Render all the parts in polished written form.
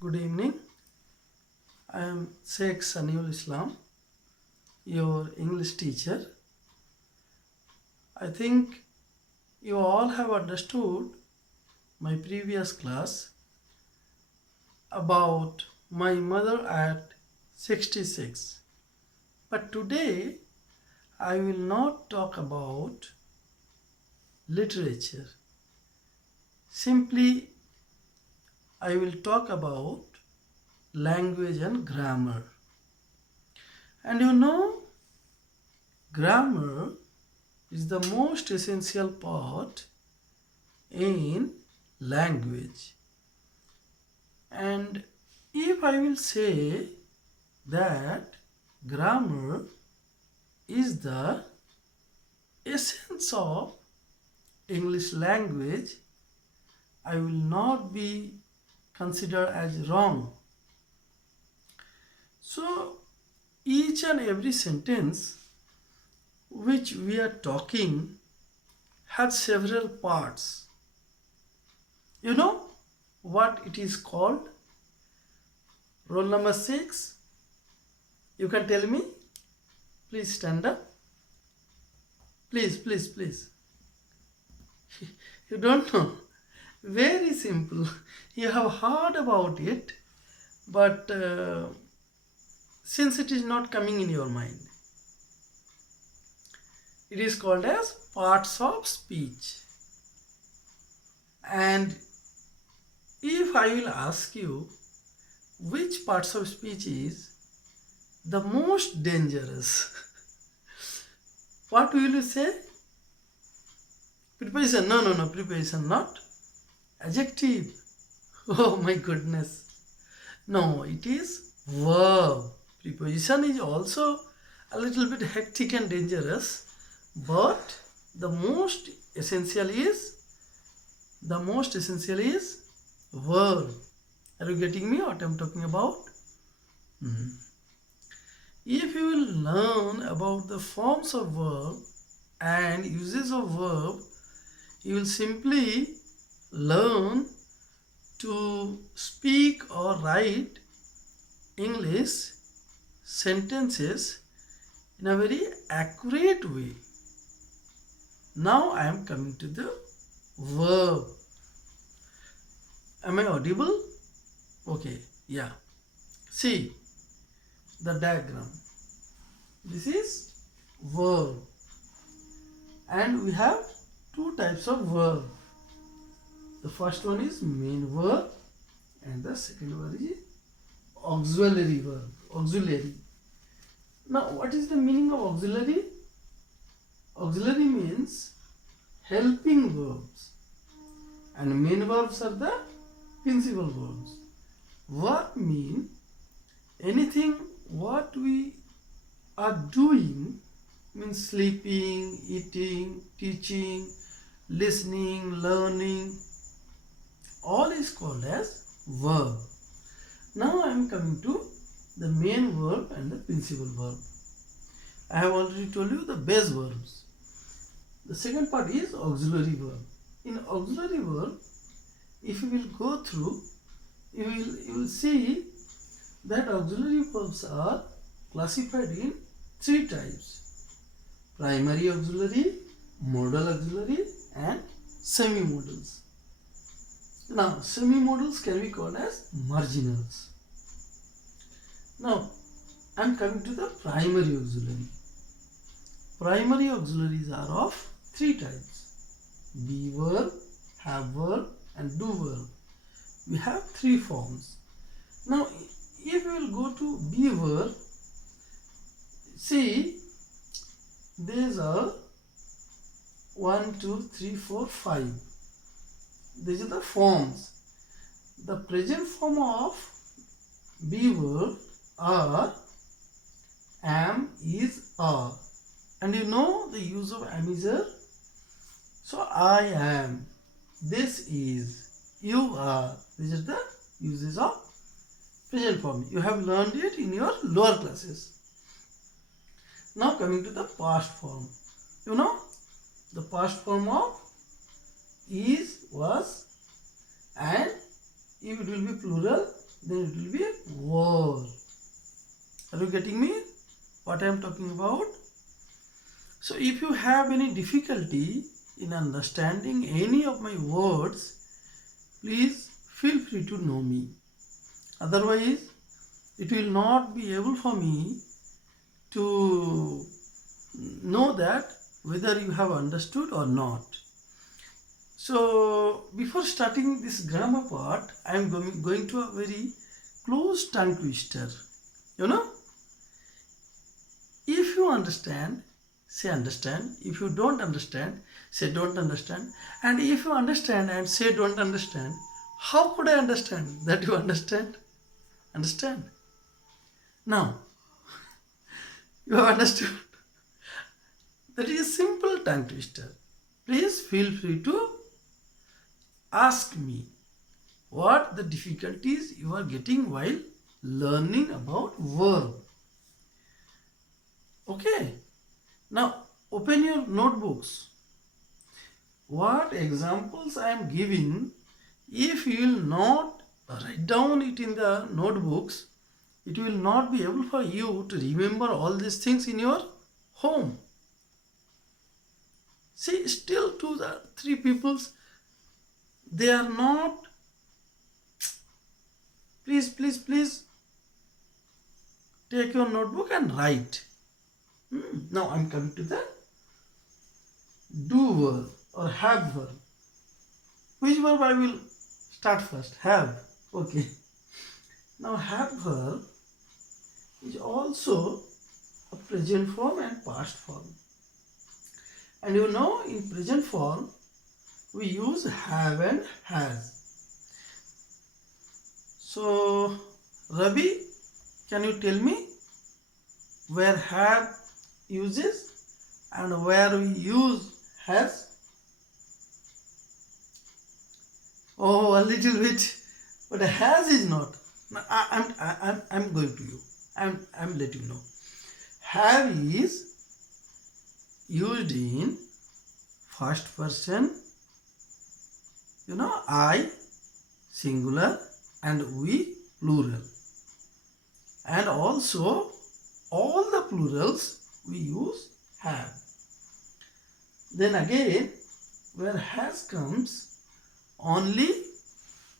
Good evening. I am Sheikh Saniul Islam, your English teacher. I think you all have understood my previous class about my mother at 66. But today I will not talk about literature. Simply, I will talk about language and grammar. And grammar is the most essential part in language. And if I will say that grammar is the essence of English language, I will not be considered as wrong. So each and every sentence which we are talking has several parts. You know what it is called? Roll number 6. You can tell me? Please stand up. Please. You don't know? Very simple. You have heard about it, but since it is not coming in your mind, it is called as parts of speech. And if I will ask you which parts of speech is the most dangerous, what will you say? Preposition? No, preposition, not adjective. Oh my goodness. No, it is verb. Preposition is also a little bit hectic and dangerous, but the most essential is verb. Are you getting me what I am talking about? If you will learn about the forms of verb and uses of verb, you will simply learn to speak or write English sentences in a very accurate way. Now I am coming to the verb. Am I audible? Okay, yeah. See the diagram. This is verb. And we have two types of verb. The first one is main verb and the second one is auxiliary verb. Auxiliary. Now, what is the meaning of auxiliary? Auxiliary means helping verbs, and main verbs are the principal verbs. Verb mean anything what we are doing, means sleeping, eating, teaching, listening, learning, all is called as verb. Now I am coming to the main verb and the principal verb. I have already told you the base verbs. The second part is auxiliary verb. In auxiliary verb, if you will go through, you will see that auxiliary verbs are classified in three types: primary auxiliary, modal auxiliary, and semi-modals. Now, semi-modals can be called as marginals. Now, I am coming to the primary auxiliary. Primary auxiliaries are of three types: be verb, have verb, and do verb. We have three forms. Now, if we will go to be verb, see, these are 1, 2, 3, 4, 5. These are the forms. The present form of be verb are am, is, are. And you know the use of am is here. So I am, this is, you are. These are the uses of present form. You have learned it in your lower classes. Now coming to the past form. You know the past form of is, was, and if it will be plural, then it will be were. Are you getting me? What I am talking about? So if you have any difficulty in understanding any of my words, please feel free to know me. Otherwise, it will not be able for me to know that whether you have understood or not. So before starting this grammar part, I am going to a very close tongue twister. If you understand, say understand. If you don't understand, say don't understand. And if you understand and say don't understand, how could I understand that you understand? Understand? Now, you have understood. That is a simple tongue twister. Please feel free to ask me what the difficulties you are getting while learning about verb. Okay. Now open your notebooks. What examples I am giving, if you will not write down it in the notebooks, it will not be able for you to remember all these things in your home. See, still 2 or 3 peoples, they are not. Please take your notebook and write. Now I am coming to the do verb or have verb. Which verb I will start first? Have. Okay. Now have verb is also a present form and past form. And in present form we use have and has. So Ravi, can you tell me where have uses and where we use has? Oh, a little bit, but has is not. Now, I'm going to you. I'm letting you know. Have is used in first person. I singular and we plural. And also all the plurals we use have. Then again, where has comes, only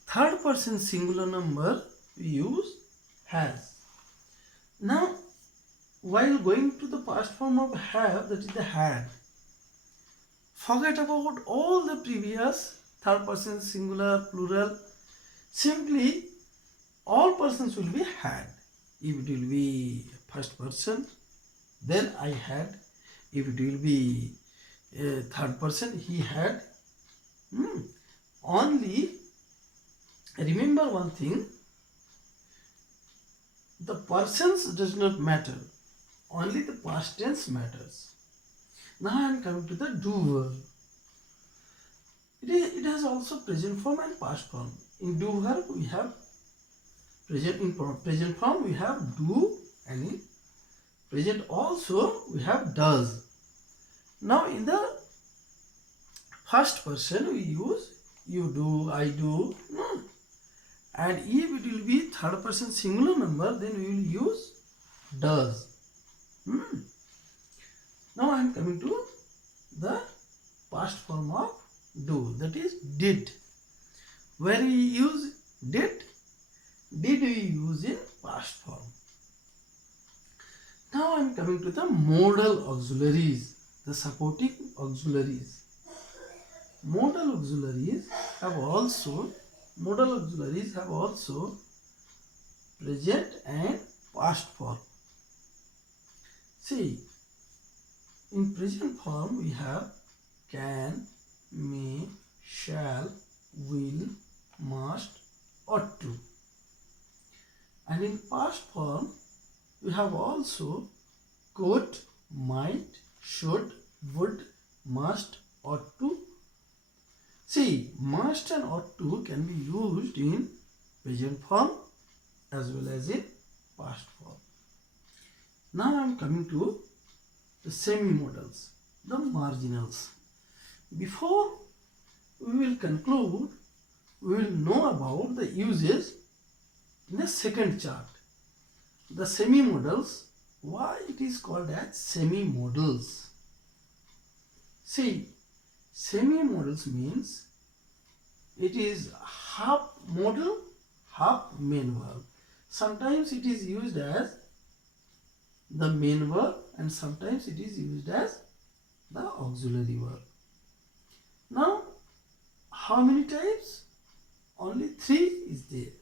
third person singular number we use has. Now, while going to the past form of have, that is the had, forget about all the previous third person singular plural. Simply all persons will be had. If it will be first person, then I had. If it will be third person, he had. Only remember one thing, the persons does not matter, only the past tense matters. Now I am coming to the do verb. It has also present form and past form. In do verb we have present form we have do, and in present also we have does. Now in the first person we use you do, I do, no. And if it will be third person singular number, then we will use does. Now I am coming to the past form of do, that is did. Where we use did we use in past form. Now I am coming to the modal auxiliaries, the supporting auxiliaries. Modal auxiliaries have also present and past form. See, in present form we have can, may, shall, will, must, ought to. And in past form we have also could, might, should, would, must, ought to. See, must and ought to can be used in present form as well as in past form. Now I am coming to the semi-modals, the marginals. Before we will conclude, we will know about the uses in the second chart. The semi-modals, why it is called as semi-modals? See, semi-modals means it is half modal, half main verb. Sometimes it is used as the main verb and sometimes it is used as the auxiliary verb. Now, how many types? Only 3 is there.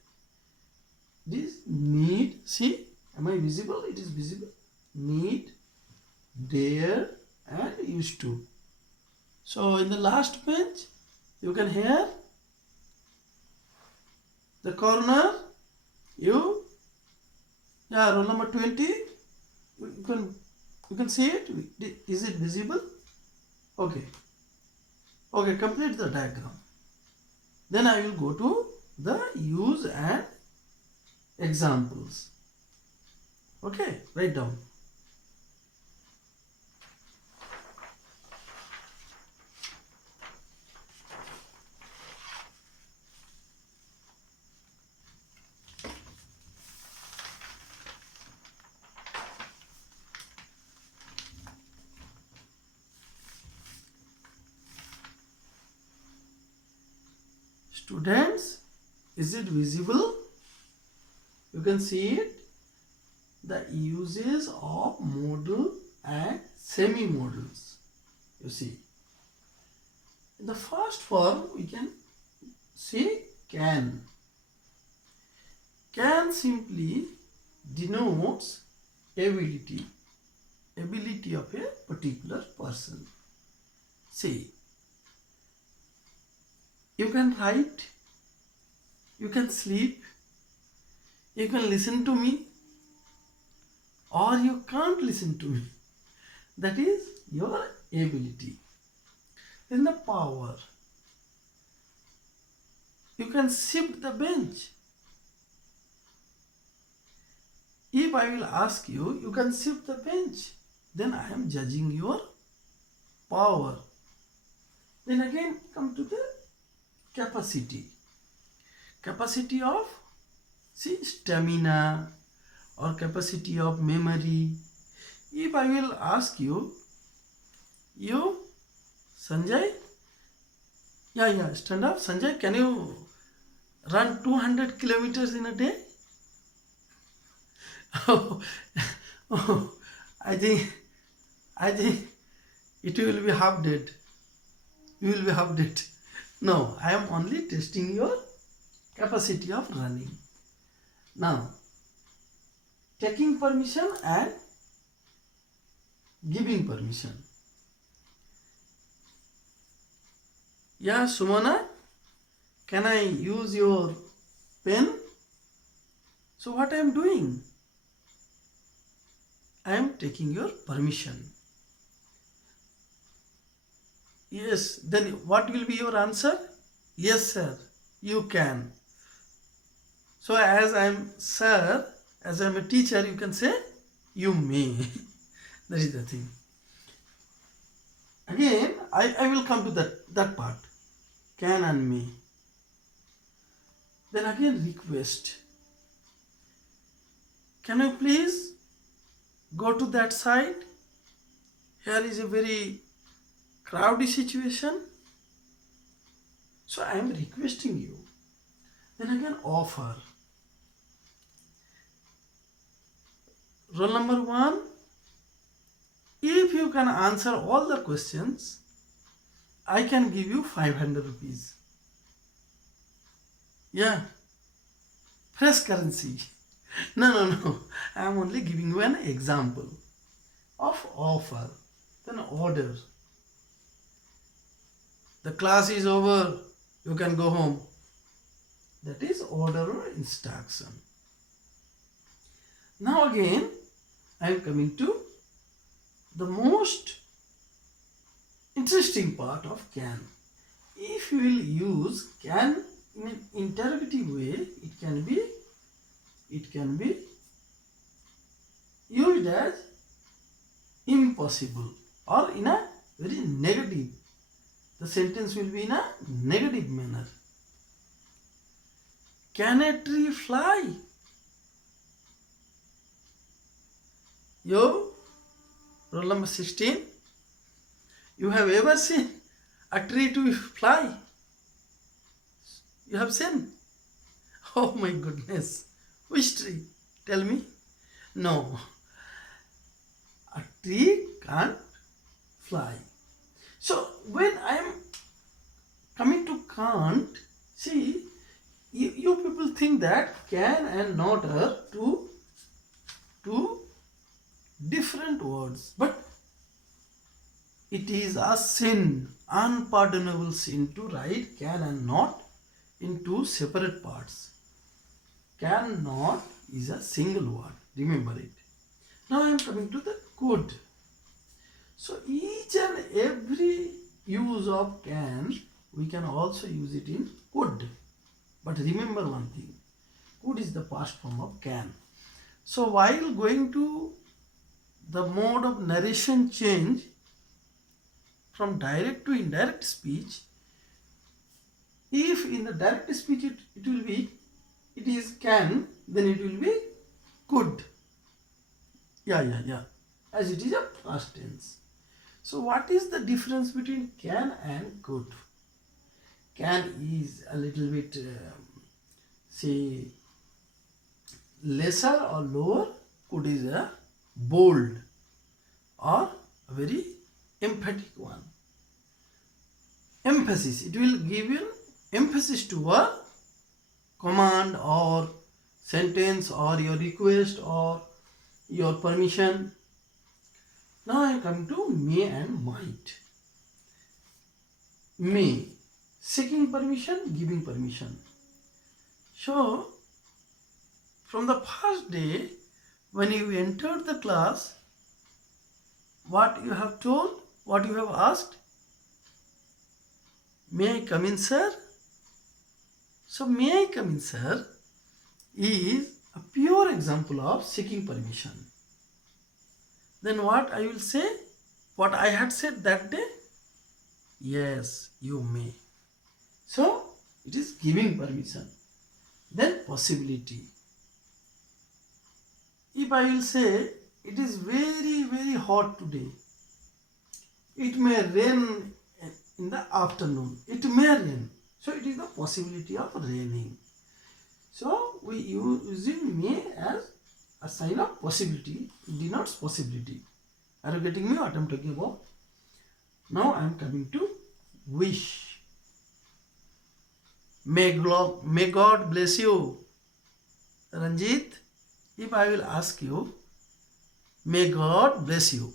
This need, see, am I visible? It is visible. Need, dare and used to. So in the last page, you can hear the corner, roll number 20, you can see it. Is it visible? Okay, complete the diagram. Then I will go to the use and examples. Okay, write down. Students, is it visible? You can see it. The uses of modal and semi-modals. You see. In the first form, we can see can. Can simply denotes ability of a particular person. See, you can write, you can sleep, you can listen to me, or you can't listen to me. That is your ability. Then the power. You can shift the bench. If I will ask you, you can shift the bench, then I am judging your power. Then again come to the capacity. Capacity of, see, stamina or capacity of memory. If I will ask you, Sanjay, stand up. Sanjay, can you run 200 kilometers in a day? I think it will be half dead. You will be half dead. No, I am only testing your capacity of running. Now, taking permission and giving permission. Yeah, Sumana, can I use your pen? So what I am doing? I am taking your permission. Yes, then what will be your answer? Yes, sir, you can. So as I am sir, as I am a teacher, you can say you may. That is the thing. Again, I will come to that part. Can and may. Then again request. Can you please go to that side? Here is a very crowded situation. So I am requesting you. Then again offer. Roll number 1. If you can answer all the questions, I can give you 500 rupees. Yeah. Fresh currency. No. I am only giving you an example of offer. Then order. The class is over. You can go home. That is order or instruction. Now again, I am coming to the most interesting part of can. If you will use can in an interrogative way, it can be used as impossible or in a very negative. The sentence will be in a negative manner. Can a tree fly? Yo, roll number 16. You have ever seen a tree to fly? You have seen? Oh my goodness. Which tree? Tell me. No. A tree can't fly. So when I am coming to can't, see, you people think that can and not are two different words, but it is a sin, unpardonable sin, to write can and not in two separate parts. Can not is a single word, remember it. Now I am coming to the could. So each and every use of can, we can also use it in could. But remember one thing, could is the past form of can. So while going to the mode of narration change from direct to indirect speech, if in the direct speech it is can, then it will be could. Yeah. As it is a past tense. So what is the difference between can and could? Can is a little bit, say, lesser or lower. Could is a bold or a very emphatic one. Emphasis. It will give you emphasis to a command or sentence or your request or your permission. Now I am coming to may and might. May, seeking permission, giving permission. So from the first day when you entered the class, what you have told, what you have asked, may I come in, sir? So may I come in, sir is a pure example of seeking permission. Then what I will say, what I had said that day, yes, you may. So it is giving permission. Then possibility. If I will say it is very, very hot today, it may rain in the afternoon, it may rain. So it is the possibility of raining. So we using may as a sign of possibility, denotes possibility. Are you getting me what I am talking about? Now I am coming to wish. May God bless you. Ranjit, if I will ask you, may God bless you.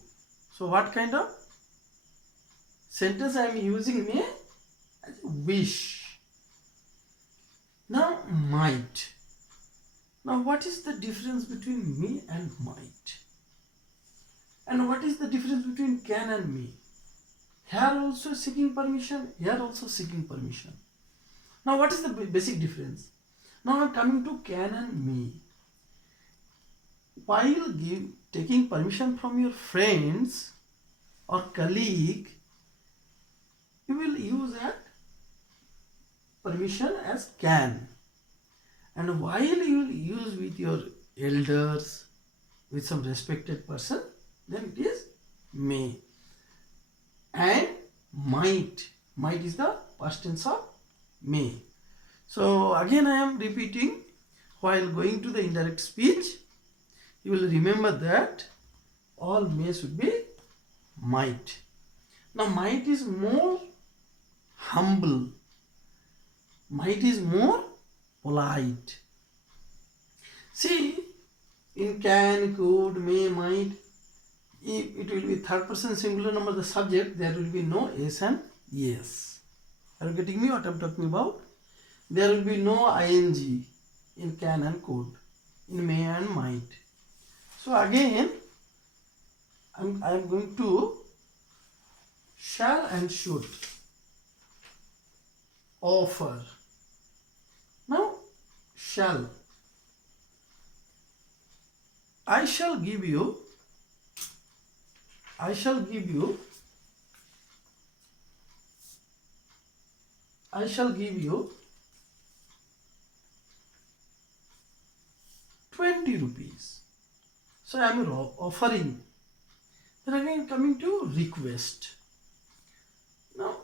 So what kind of sentence I am using may? As wish. Now might. Now what is the difference between me and might? And what is the difference between can and me? Here also seeking permission, here also seeking permission. Now what is the basic difference? Now I am coming to can and me. While taking permission from your friends or colleague, you will use that permission as can. And while you will use with your elders, with some respected person, then it is may. And might. Might is the past tense of may. So again I am repeating, while going to the indirect speech, you will remember that all may should be might. Now might is more humble. Might is more polite. See, in can, could, may, might, if it will be third person singular number the subject, there will be no s and yes. Are you getting me what I am talking about? There will be no ing in can and could, in may and might. So again, I am going to shall and should. Offer. Now shall. I shall give you 20 rupees. So I am offering. Then again coming to request. Now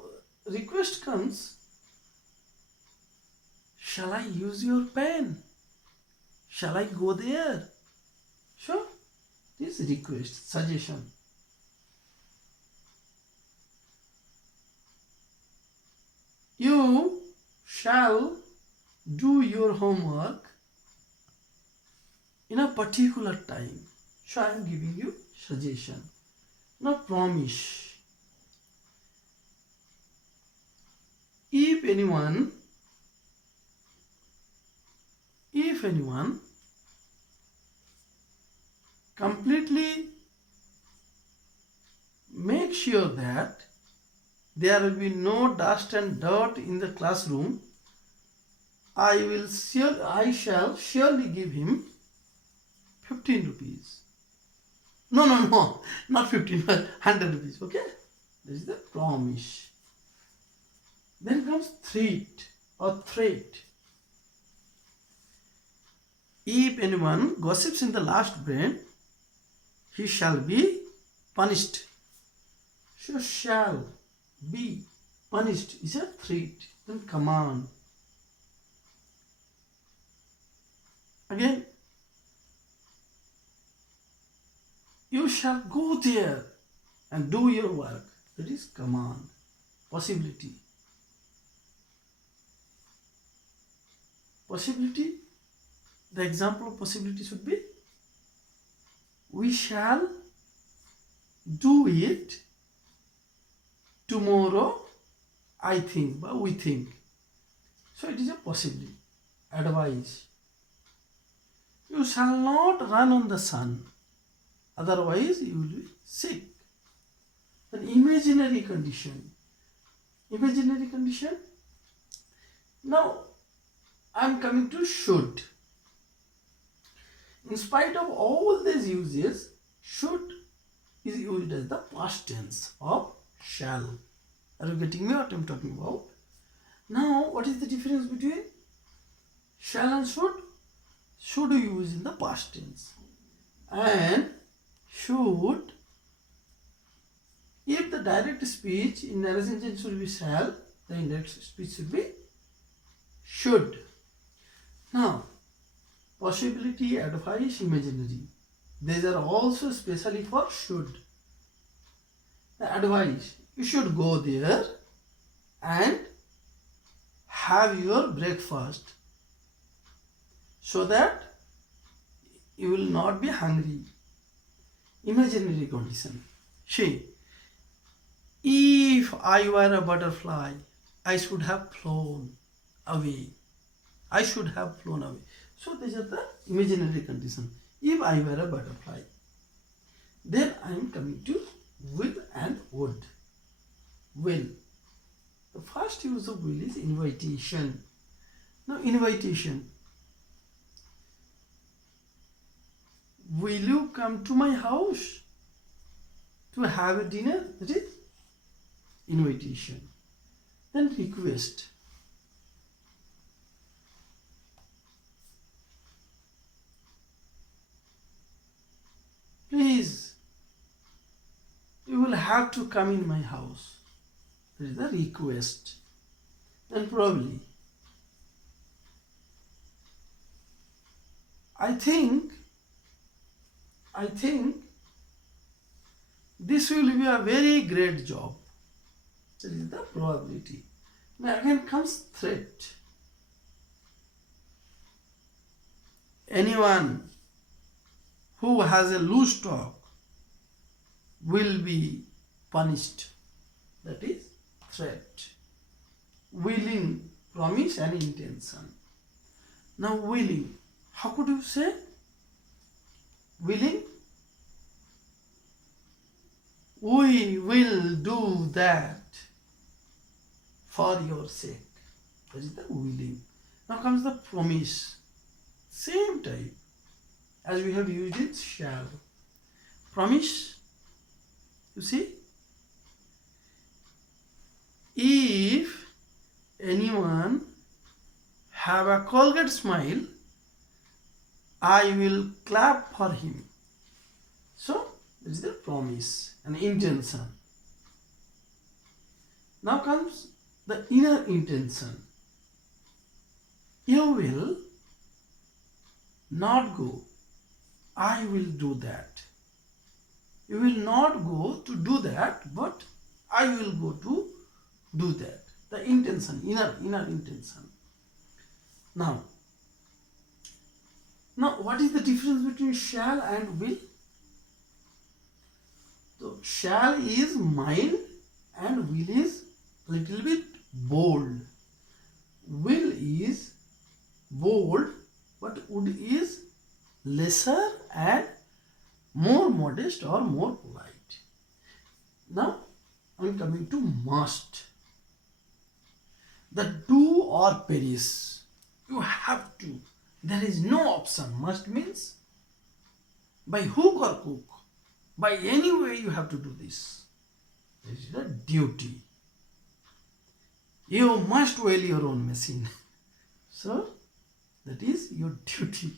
request comes, shall I use your pen? Shall I go there? Sure. This request, suggestion. You shall do your homework in a particular time. So I am giving you suggestion. Now promise. If anyone completely make sure that there will be no dust and dirt in the classroom, I shall surely give him 15 rupees. No, not 15, but 100 rupees, okay? This is the promise. Then comes threat or threat. If anyone gossips in the last brain, he shall be punished. So shall be punished is a threat. Then command. Again, you shall go there and do your work. That is command. Possibility. Possibility. The example of possibility should be, we shall do it tomorrow, I think, but we think. So it is a possibility. Advice. You shall not run on the sun, otherwise you will be sick. An imaginary condition. Imaginary condition. Now I am coming to should. In spite of all these uses, should is used as the past tense of shall. Are you getting me what I am talking about? Now, what is the difference between shall and should? Should you use in the past tense. And should, if the direct speech in narration tense should be shall, the indirect speech should be should. Now, possibility, advice, imaginary. These are also specially for should. The advice, you should go there and have your breakfast so that you will not be hungry. Imaginary condition. She, if I were a butterfly, I should have flown away. I should have flown away. So these are the imaginary condition. If I were a butterfly. Then I am coming to will and would. Will. The first use of will is invitation. Now invitation. Will you come to my house to have a dinner? That is invitation. Then request. Please, you will have to come in my house. That is the request. Then probably. I think this will be a very great job. That is the probability. Now again comes threat. Anyone who has a loose talk will be punished. That is threat. Willing, promise and intention. Now willing. How could you say? Willing? We will do that for your sake. That is the willing. Now comes the promise. Same type as we have used it shall. Promise. You see? If anyone have a Colgate smile, I will clap for him. That is the promise, an intention. Now comes the inner intention. You will not go. I will do that. You will not go to do that, but I will go to do that. The intention, inner intention. Now, what is the difference between shall and will? So, shall is mild and will is little bit bold. Will is bold, but would is lesser and more modest or more polite. Now, I am coming to must. The do or perish. You have to. There is no option. Must means by hook or crook. By any way you have to do this. This is a duty. You must oil your own machine. So, that is your duty.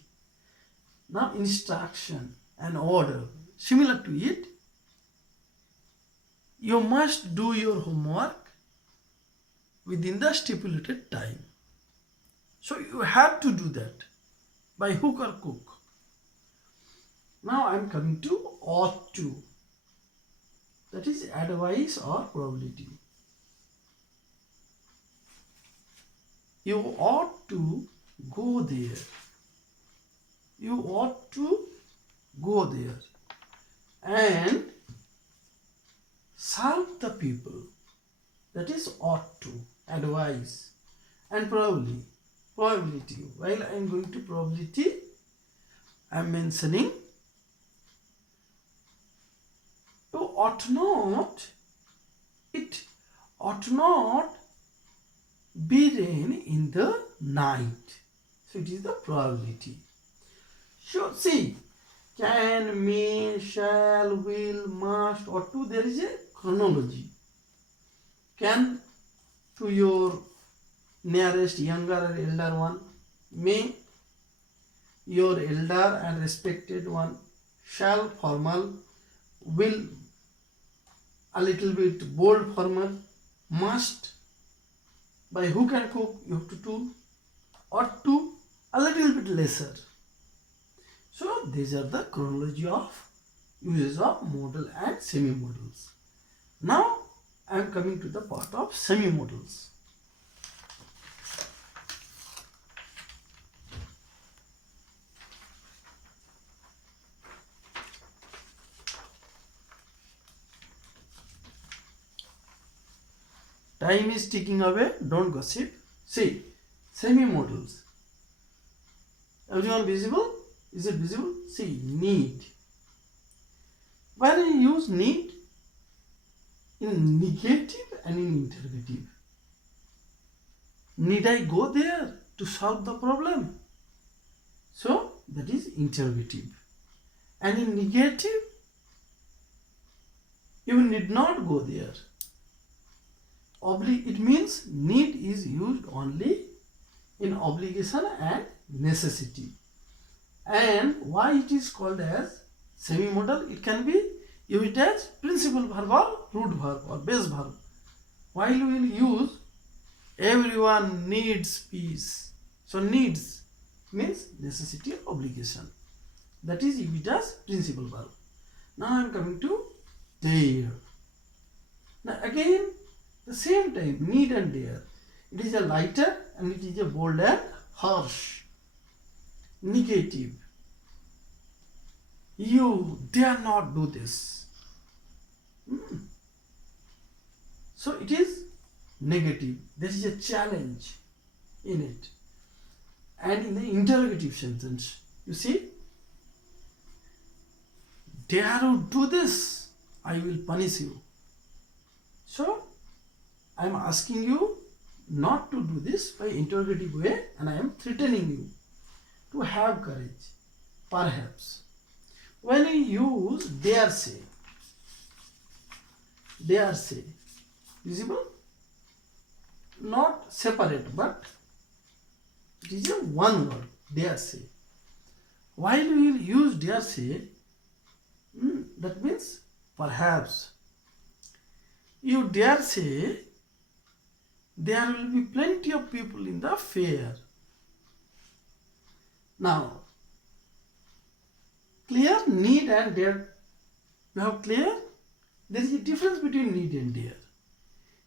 Now, instruction and order. Similar to it, you must do your homework within the stipulated time. So, you have to do that by hook or crook. Now, I am coming to ought to. That is advice or probability. You ought to go there. You ought to go there and serve the people. That is ought to, advice. And probability. While I am going to probability, I am mentioning you ought not, it ought not be rain in the night. So it is the probability. So see, can, may, shall, will, must, ought to, there is a chronology. Can to your nearest younger or elder one, may your elder and respected one, shall formal, will a little bit bold formal, must by hook and crook you have to do, ought to a little bit lesser. So these are the chronology of uses of modal and semi-modals. Now I am coming to the part of semi-modals. Time is ticking away, don't gossip. See, semi-modals. Everyone visible? Is it visible? See, need. Where do you use need? In negative and in interrogative. Need I go there to solve the problem? So, that is interrogative. And in negative, you need not go there. It means need is used only in obligation and necessity. And why it is called as semi-modal? It can be used as principal verb or root verb or base verb. While we will use everyone needs peace. So needs means necessity or obligation. That is used as principal verb. Now I am coming to dare. Now again, the same time, need and dare. It is a lighter and it is a bold and harsh. Negative. You dare not do this. So it is negative. There is a challenge in it. And in the interrogative sentence, you see, dare you do this, I will punish you. So I am asking you not to do this by interrogative way, and I am threatening you to have courage. Perhaps. When you use dare say, visible? Not separate, but it is a one word, dare say. While we will use dare say, that means perhaps. You dare say there will be plenty of people in the fair. Now, clear, need and dare. You have clear? There is a difference between need and dare.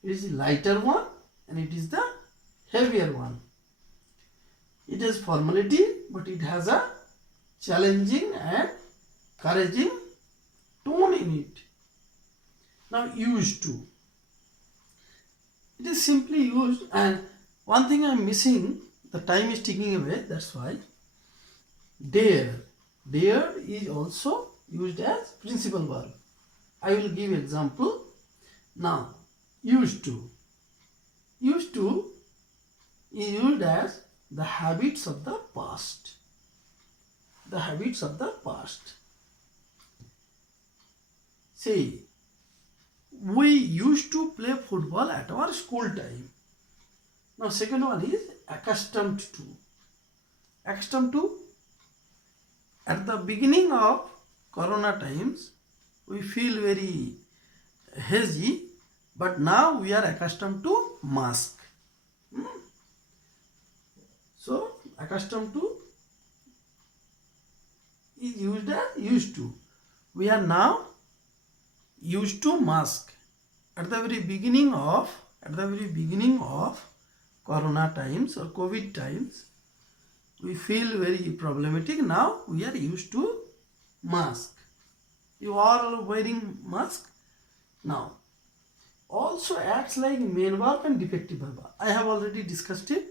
It is the lighter one and it is the heavier one. It is formality, but it has a challenging and encouraging tone in it. Now, used to. It is simply used, and one thing I am missing, the time is ticking away, that's why. Dare. Dare is also used as principal verb. I will give example. Now, used to. Used to is used as the habits of the past. The habits of the past. See, we used to play football at our school time. Now, second one is accustomed to. Accustomed to, at the beginning of Corona times, we feel very hazy, but now we are accustomed to mask. So, accustomed to is used as used to. We are now used to mask. At the very beginning of Corona times or COVID times, we feel very problematic. Now we are used to mask. You are all wearing mask now. Also acts like main verb and defective verb. I have already discussed it.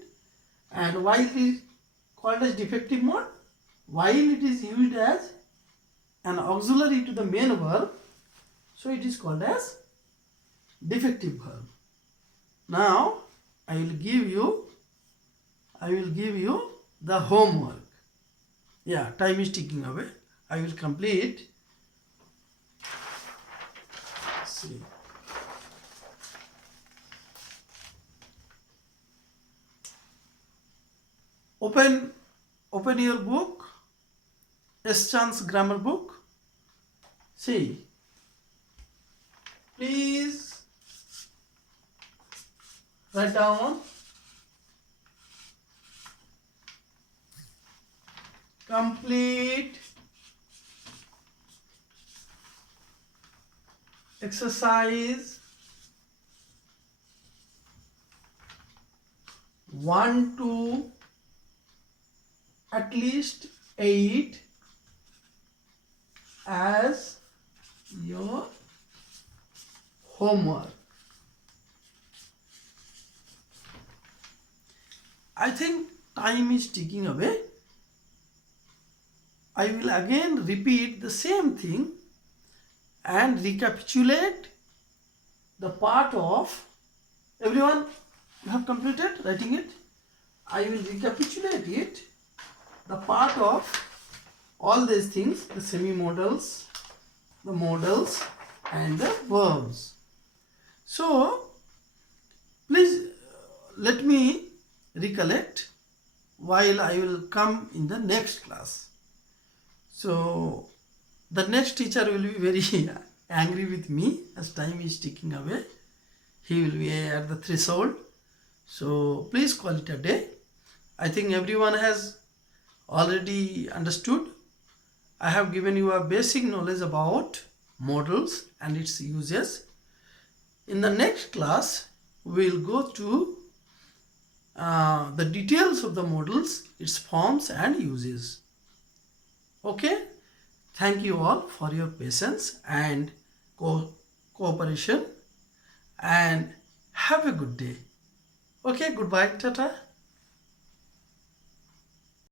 And why it is called as defective mode? While it is used as an auxiliary to the main verb, so it is called as defective verb. Now I will give you the homework. Yeah, time is ticking away. I will complete. See. Open your book, S-Chance grammar book. See. Please write down complete exercise 1 to at least 8 as your homework. I think time is ticking away. I will again repeat the same thing and recapitulate the part of everyone. You have completed writing it. I will recapitulate it, the part of all these things, the semi-modals, the modals and the verbs. So, please let me recollect while I will come in the next class. So, the next teacher will be very angry with me as time is ticking away. He will be at the threshold. So, please call it a day. I think everyone has already understood. I have given you a basic knowledge about modals and its uses. In the next class, we will go to the details of the modals, its forms and uses. Okay? Thank you all for your patience and cooperation, and have a good day. Okay, goodbye, tata.